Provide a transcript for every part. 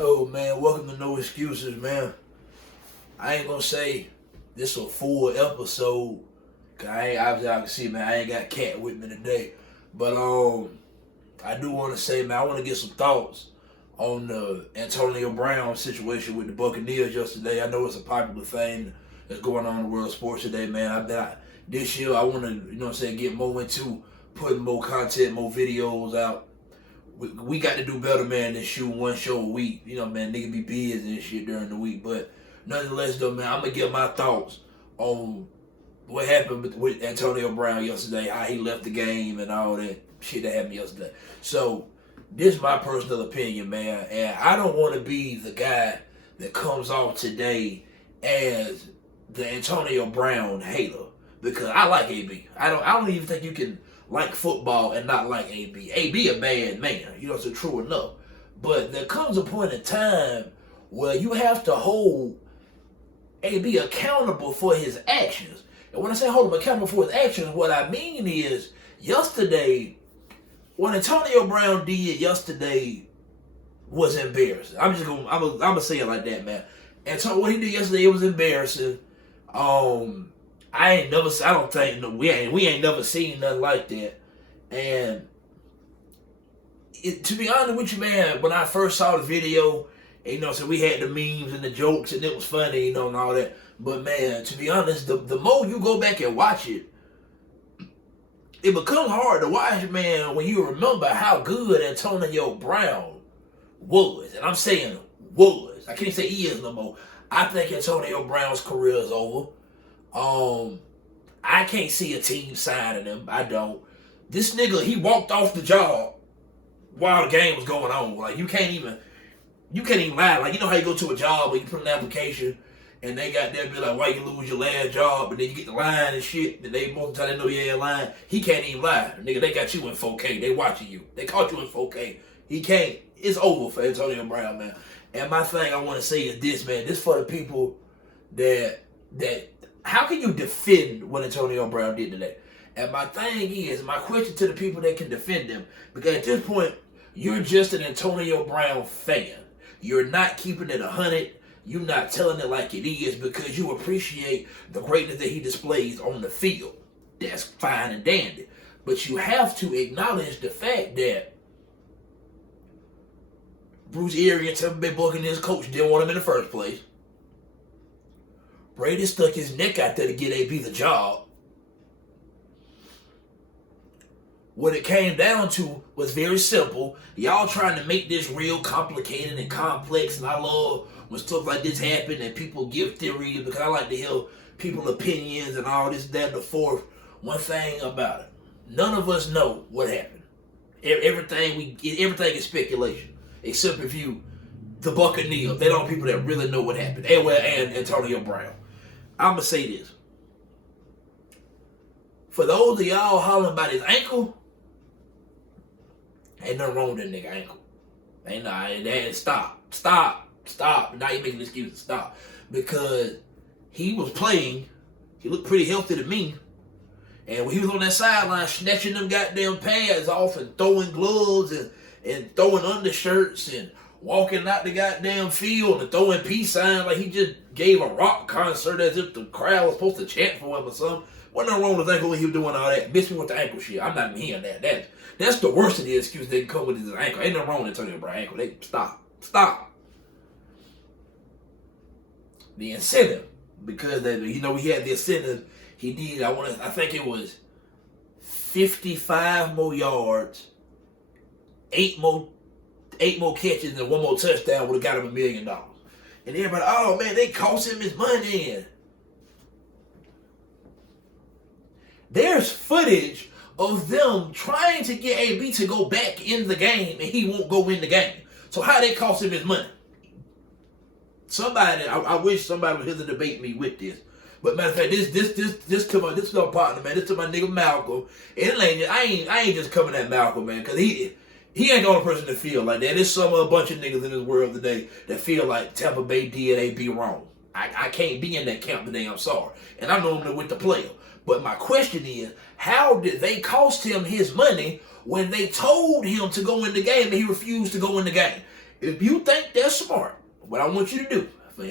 Yo, man, welcome to No Excuses, man. I ain't gonna say this a full episode, cause obviously I can see, man, I ain't got Cat with me today. But I do want to say, man, I want to get some thoughts on the Antonio Brown situation with the Buccaneers yesterday. I know it's a popular thing that's going on in the world of sports today, man. This year I want to, get more into putting more content, more videos out. We got to do better, man, than shoot one show a week. Man, nigga be busy and shit during the week. But nonetheless, though, man, I'm going to give my thoughts on what happened with Antonio Brown yesterday, how he left the game and all that shit that happened yesterday. So, this is my personal opinion, man. And I don't want to be the guy that comes off today as the Antonio Brown hater. Because I like AB. I don't even think you can like football and not like AB. AB a bad man, so true enough. But there comes a point in time where you have to hold AB accountable for his actions. And when I say hold him accountable for his actions, what I mean is yesterday, what Antonio Brown did yesterday was embarrassing. I'm gonna say it like that, man. And so what he did yesterday, it was embarrassing. We ain't never seen nothing like that. And to be honest with you, man, when I first saw the video, so we had the memes and the jokes and it was funny, and all that. But man, to be honest, the more you go back and watch it, it becomes hard to watch, man, when you remember how good Antonio Brown was. And I'm saying was. I can't say he is no more. I think Antonio Brown's career is over. I can't see a team signing him. I don't. This nigga, he walked off the job while the game was going on. Like, you can't even lie. Like, you know how you go to a job where you put an application and they got there be like, why you lose your last job? And then you get the line and shit. And they most of the time they know you ain't lying. He can't even lie. Nigga, they got you in 4K. They watching you. They caught you in 4K. He can't. It's over for Antonio Brown, man. And my thing I want to say is this, man. This for the people that how can you defend what Antonio Brown did today? And my thing is, my question to the people that can defend him, because at this point, you're just an Antonio Brown fan. You're not keeping it 100. You're not telling it like it is because you appreciate the greatness that he displays on the field. That's fine and dandy. But you have to acknowledge the fact that Bruce Arians, Tampa Bay Buccaneers coach, didn't want him in the first place. Brady stuck his neck out there to get AB the job. What it came down to was very simple. Y'all trying to make this real complicated and complex, and I love when stuff like this happen and people give theories because I like to hear people's opinions and all this, that, and the fourth. One thing about it, none of us know what happened. Everything is speculation, except if you, the Buccaneers, they don't people that really know what happened. And Antonio Brown. I'm going to say this. For those of y'all hollering about his ankle, ain't nothing wrong with that nigga ankle. Stop. Now you making excuses. Stop. Because he was playing, he looked pretty healthy to me. And when he was on that sideline snatching them goddamn pads off and throwing gloves and throwing undershirts and walking out the goddamn field and throwing peace signs like he just gave a rock concert as if the crowd was supposed to chant for him or something. Wasn't nothing wrong with his ankle when he was doing all that. Miss me with the ankle shit. I'm not even hearing that. That's the worst of the excuse they can come with his ankle. Ain't nothing wrong with Antonio Brown ankle. They stop. The incentive, because we had the incentive. He did. I think it was 55 more yards, 8 more catches, and 1 more touchdown would have got him $1 million. And everybody, oh man, they cost him his money. There's footage of them trying to get AB to go back in the game, and he won't go in the game. So how they cost him his money? Somebody, I wish somebody was here to debate me with this. But matter of fact, this to my partner, man. This to my nigga Malcolm. And I ain't just coming at Malcolm, man, because he ain't the only person that feel like that. There's a bunch of niggas in this world today that feel like Tampa Bay did AB wrong. I can't be in that camp today. I'm sorry, and I'm normally with the player. But my question is, how did they cost him his money when they told him to go in the game and he refused to go in the game? If you think that's smart, what I want you to do, for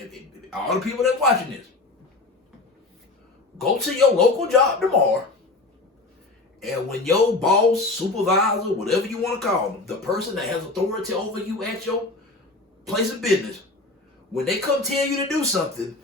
all the people that's watching this, go to your local job tomorrow, and when your boss, supervisor, whatever you want to call them, the person that has authority over you at your place of business, when they come tell you to do something,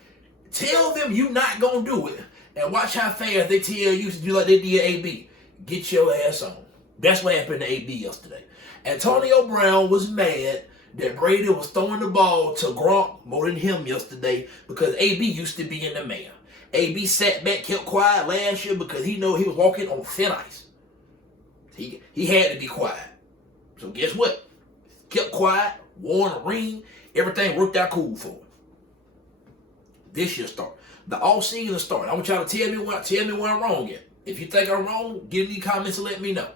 tell them you not going to do it, and watch how fast they tell you to do like they did AB. Get your ass on. That's what happened to AB yesterday. Antonio Brown was mad that Brady was throwing the ball to Gronk more than him yesterday because AB used to be in the man. AB sat back, kept quiet last year because he know he was walking on thin ice. He had to be quiet. So guess what? Kept quiet, won a ring, everything worked out cool for him. This year start. The all-season start. I want y'all to tell me where I'm wrong at. If you think I'm wrong, give me comments and let me know.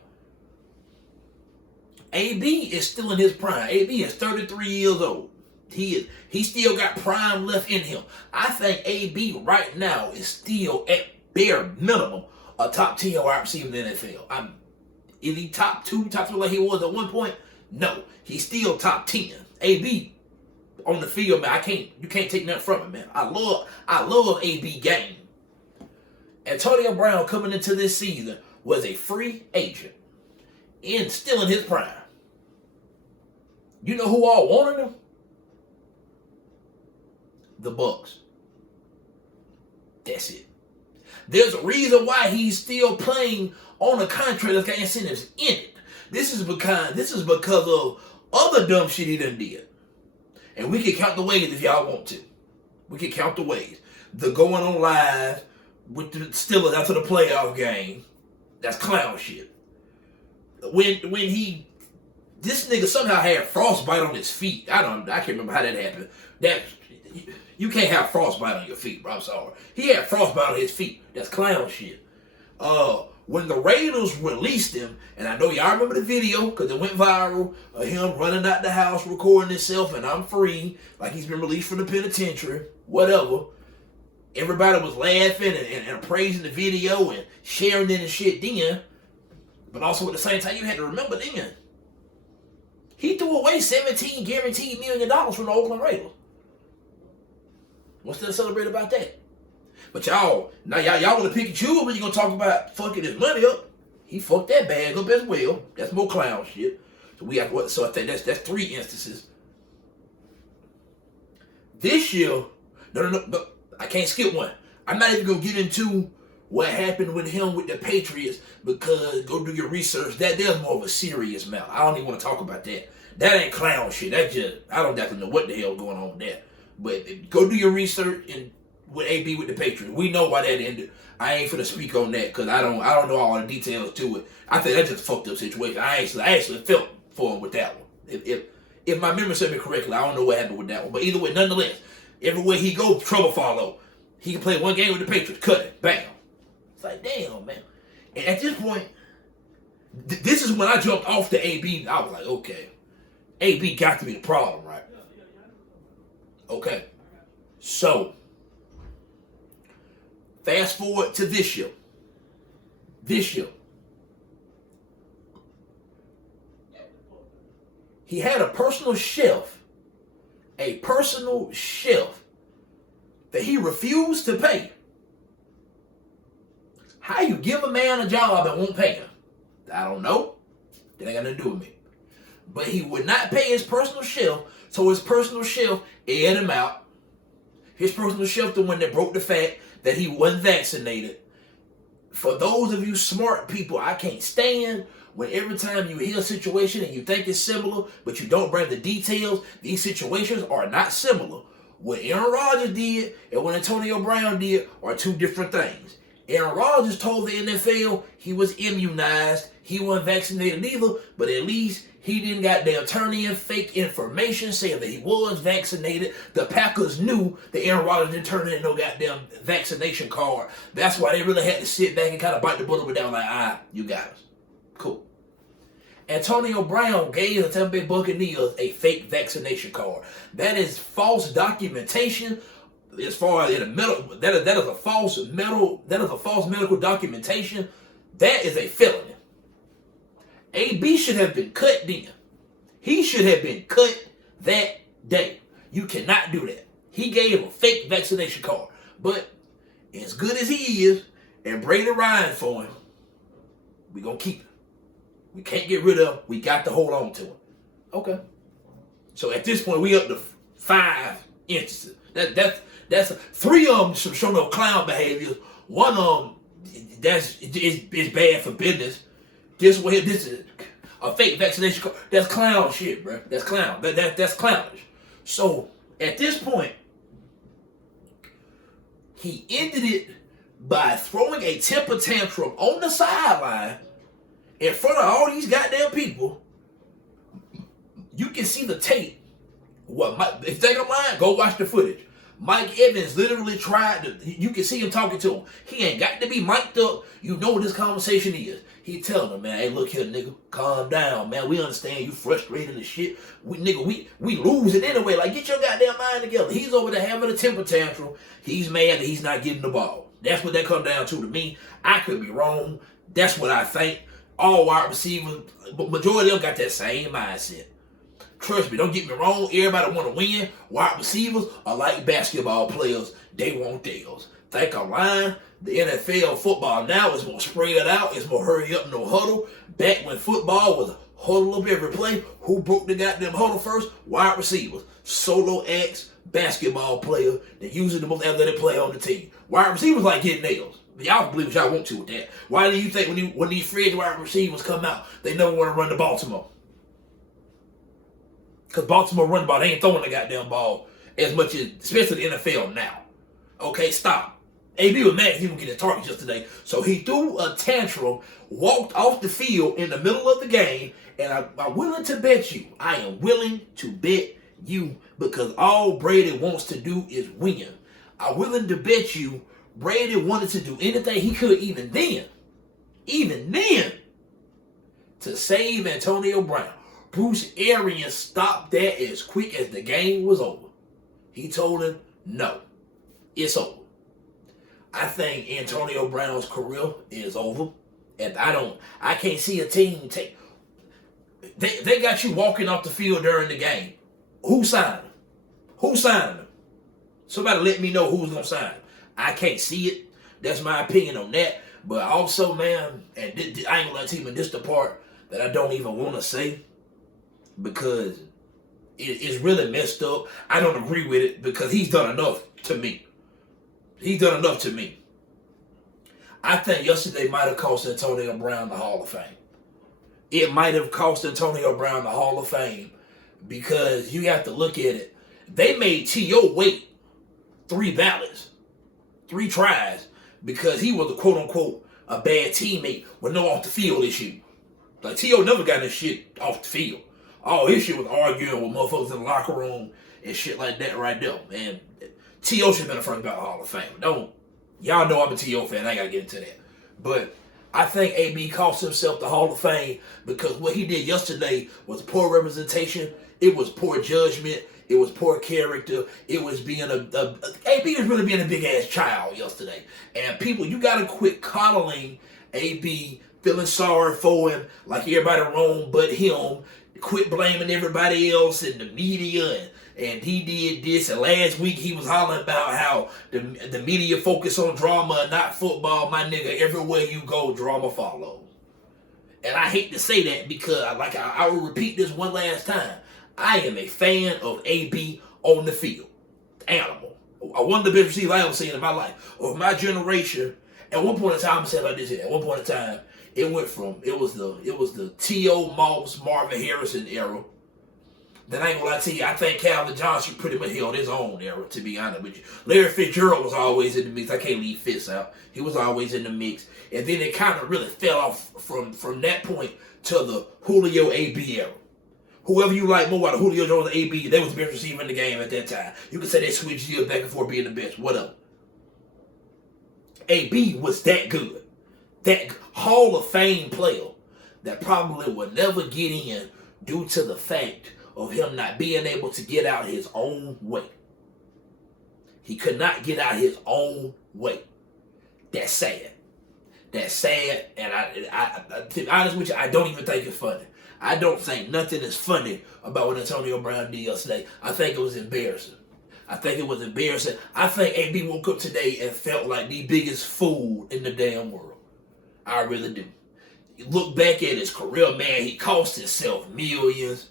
AB is still in his prime. AB is 33 years old. He still got prime left in him. I think AB right now is still at bare minimum a top 10 wide receiver in the NFL. Is he top 2 like he was at one point? No. He's still top 10. AB on the field, man, you can't take nothing from him, man. I love AB game. Antonio Brown coming into this season was a free agent and still in his prime. You know who all wanted him? The Bucs. That's it. There's a reason why he's still playing on a contract that's got incentives in it. This is because of other dumb shit he done did. And we can count the ways if y'all want to. We can count the ways. The going on live with the Steelers after the playoff game. That's clown shit. When this nigga somehow had frostbite on his feet. I can't remember how that happened. You can't have frostbite on your feet, bro. I'm sorry. He had frostbite on his feet. That's clown shit. When the Raiders released him, and I know y'all remember the video because it went viral of him running out the house, recording himself, and I'm free, like he's been released from the penitentiary, whatever. Everybody was laughing and praising the video and sharing it and shit then. But also at the same time, you had to remember then, he threw away $17 guaranteed million from the Oakland Raiders. What's there to celebrate about that? But y'all want to pick and choose when you're going to talk about fucking his money up. He fucked that bag up as well. That's more clown shit. So I think that's 3 instances. This year, no, I can't skip one. I'm not even going to get into what happened with him with the Patriots because go do your research. There's more of a serious matter. I don't even want to talk about that. That ain't clown shit. I don't have to know what the hell going on with that. But go do your research and with AB with the Patriots. We know why that ended. I ain't finna speak on that because I don't know all the details to it. I think that's just a fucked up situation. I actually felt for him with that one. If my memory serves me correctly, I don't know what happened with that one. But either way, nonetheless, everywhere he goes, trouble follow. He can play one game with the Patriots, cut it, bam. It's like, damn, man. And at this point, this is when I jumped off the AB. I was like, okay, AB got to be the problem, right? Okay. So, fast forward to this year. He had a personal chef that he refused to pay. How you give a man a job and won't pay him? I don't know. That ain't got nothing to do with me. But he would not pay his personal chef, so his personal chef aired him out. His personal chef, the one that broke the fact that he wasn't vaccinated. For those of you smart people, I can't stand when every time you hear a situation and you think it's similar, but you don't bring the details. These situations are not similar. What Aaron Rodgers did and what Antonio Brown did are 2 different things. Aaron Rodgers told the NFL he was immunized. He wasn't vaccinated either, but at least he didn't goddamn turn in fake information saying that he was vaccinated. The Packers knew that Aaron Rodgers didn't turn in no goddamn vaccination card. That's why they really had to sit back and kind of bite the bullet down like, you got us. Cool. Antonio Brown gave the Tampa Bay Buccaneers a fake vaccination card. That is false documentation. As far as in a medical, that is a false medical documentation. That is a felony. AB should have been cut then. He should have been cut that day. You cannot do that. He gave a fake vaccination card. But as good as he is, and Brady Ryan for him, we're going to keep him. We can't get rid of him. We got to hold on to him. Okay. So at this point, we up to 5 instances. That's 3 of them showing up clown behaviors. One of them is bad for business. This is a fake vaccination card. That's clown shit, bro. That's clown. That's clownish. So at this point, he ended it by throwing a temper tantrum on the sideline in front of all these goddamn people. You can see the tape. If you think I'm lying, go watch the footage. Mike Evans literally tried to, you can see him talking to him. He ain't got to be mic'd up. You know what this conversation is. He telling him, man, hey, look here, nigga, calm down, man. We understand you frustrated as shit. We losing anyway. Like, get your goddamn mind together. He's over there having a temper tantrum. He's mad that he's not getting the ball. That's what that comes down to me. I could be wrong. That's what I think. All wide receivers, but majority of them got that same mindset. Trust me, don't get me wrong. Everybody want to win. Wide receivers are like basketball players. They want theirs. Think I'm lying? The NFL football now is more spread out. It's more hurry up, no huddle. Back when football was huddle up every play, who broke the goddamn huddle first? Wide receivers. Solo acts, basketball player. They're usually the most athletic player on the team. Wide receivers like getting nails. Y'all can believe what y'all want to with that. Why do you think when these free wide receivers come out, they never want to run to Baltimore? Because Baltimore run the ball, they ain't throwing the goddamn ball as much as, especially the NFL now. Okay, stop. AB was mad he didn't get his targets yesterday. So he threw a tantrum, walked off the field in the middle of the game, and I'm willing to bet you, I am willing to bet you, because all Brady wants to do is win. I'm willing to bet you Brady wanted to do anything he could even then, to save Antonio Brown. Bruce Arians stopped that as quick as the game was over. He told him, no, it's over. I think Antonio Brown's career is over. And I can't see a team take. They got you walking off the field during the game. Who signed him? Who signed him? Somebody let me know who's going to sign him. I can't see it. That's my opinion on that. But also, man, and I ain't going to let you, this the part that I don't even want to say, because it's really messed up. I don't agree with it because he's done enough to me. I think yesterday might have cost Antonio Brown the Hall of Fame. It might have cost Antonio Brown the Hall of Fame because you have to look at it. They made T.O. wait 3 ballots, 3 tries, because he was a quote-unquote a bad teammate with no off-the-field issue. Like, T.O. never got his shit off the field. All his shit was arguing with motherfuckers in the locker room and shit like that right there. Man, T.O. should have been the first ballot Hall of Fame. Y'all know I'm a T.O. fan. I ain't got to get into that. But I think A.B. cost himself the Hall of Fame because what he did yesterday was poor representation. It was poor judgment. It was poor character. It was being A.B. was really being a big-ass child yesterday. And people, you got to quit coddling A.B., feeling sorry for him like everybody wrong but him. Quit blaming everybody else in the media and he did this. And last week he was hollering about how the media focus on drama and not football. My nigga, everywhere you go, drama follows. And I hate to say that because I will repeat this one last time. I am a fan of AB on the field. Animal. One of the best receivers I ever seen in my life. Of my generation, at one point in time, I'm saying like this here, at one point in time, it was the T.O. Moss, Marvin Harrison era. Then I ain't gonna lie to you, I think Calvin Johnson pretty much held his own era, to be honest with you. Larry Fitzgerald was always in the mix. I can't leave Fitz out. He was always in the mix. And then it kind of really fell off from that point to the Julio A.B. era. Whoever you like more out of Julio Jones or A.B., they was the best receiver in the game at that time. You can say they switched years back and forth being the best, whatever. A.B. was that good. That Hall of Fame player that probably would never get in due to the fact of him not being able to get out his own way. He could not get out his own way. That's sad. That's sad, and I to be honest with you, I don't even think it's funny. I don't think nothing is funny about what Antonio Brown did yesterday. I think it was embarrassing. I think it was embarrassing. I think AB woke up today and felt like the biggest fool in the damn world. I really do. You look back at his career, man, he cost himself millions.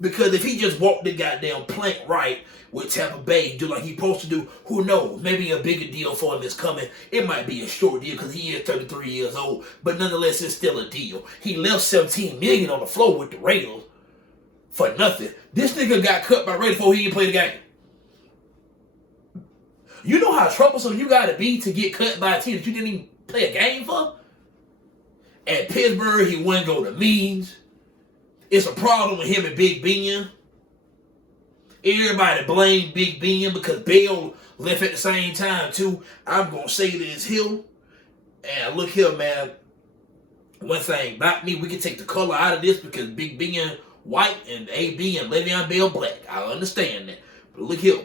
Because if he just walked the goddamn plank right with Tampa Bay, do like he's supposed to do, who knows? Maybe a bigger deal for him is coming. It might be a short deal because he is 33 years old, but nonetheless, it's still a deal. He left $17 million on the floor with the Raiders for nothing. This nigga got cut by Raiders before he even played the game. You know how troublesome you got to be to get cut by a team that you didn't even play a game for? At Pittsburgh, he wouldn't go to meetings. It's a problem with him and Big Ben. Everybody blame Big Ben because Bell left at the same time too. I'm going to say this here. And look here, man. One thing about me, we can take the color out of this because Big Ben white and AB and Le'Veon Bell black. I understand that. But look here.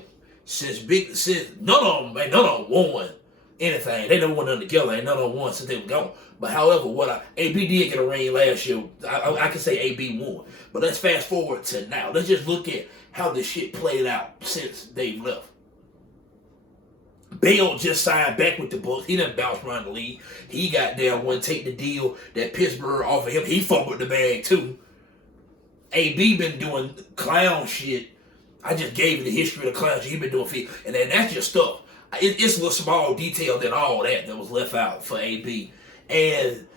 Since none of them won anything. They never won nothing together. Ain't none of them won since they were gone. But however, AB did get a ring last year. I can say AB won. But let's fast forward to now. Let's just look at how this shit played out since they've left. Bell just signed back with the Bucs. He done bounced around the league. He got there, one take the deal that Pittsburgh offered him. He fumbled the bag too. AB been doing clown shit. I just gave you the history of the clown shit he been doing for you. And then that's just stuff. It's a little small detail than all that was left out for AB. And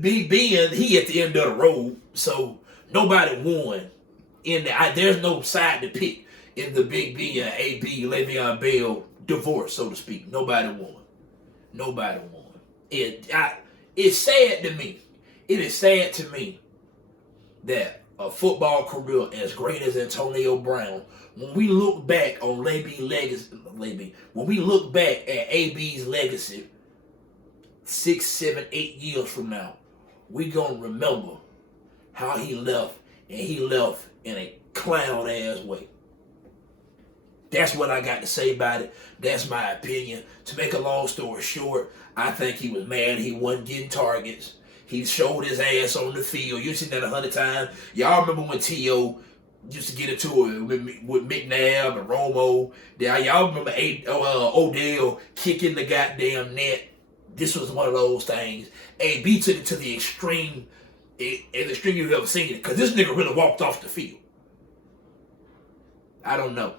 Big Ben, he at the end of the road, so nobody won. There's no side to pick in the Big Ben, AB, Le'Veon Bell divorce, so to speak. Nobody won. Nobody won. It's sad to me. It is sad to me that a football career as great as Antonio Brown, when we look back on when we look back at AB's legacy 6, 7, 8 years from now, we gonna remember how he left, and he left in a clown ass way. That's what I got to say about it. That's my opinion. To make a long story short, I think he was mad he wasn't getting targets. He showed his ass on the field. You've seen that 100 times. Y'all remember when T.O. used to get into it with McNabb and Romo. Y'all remember Odell kicking the goddamn net. This was one of those things. AB took it to the extreme, as extreme you've ever seen it. Because this nigga really walked off the field. I don't know.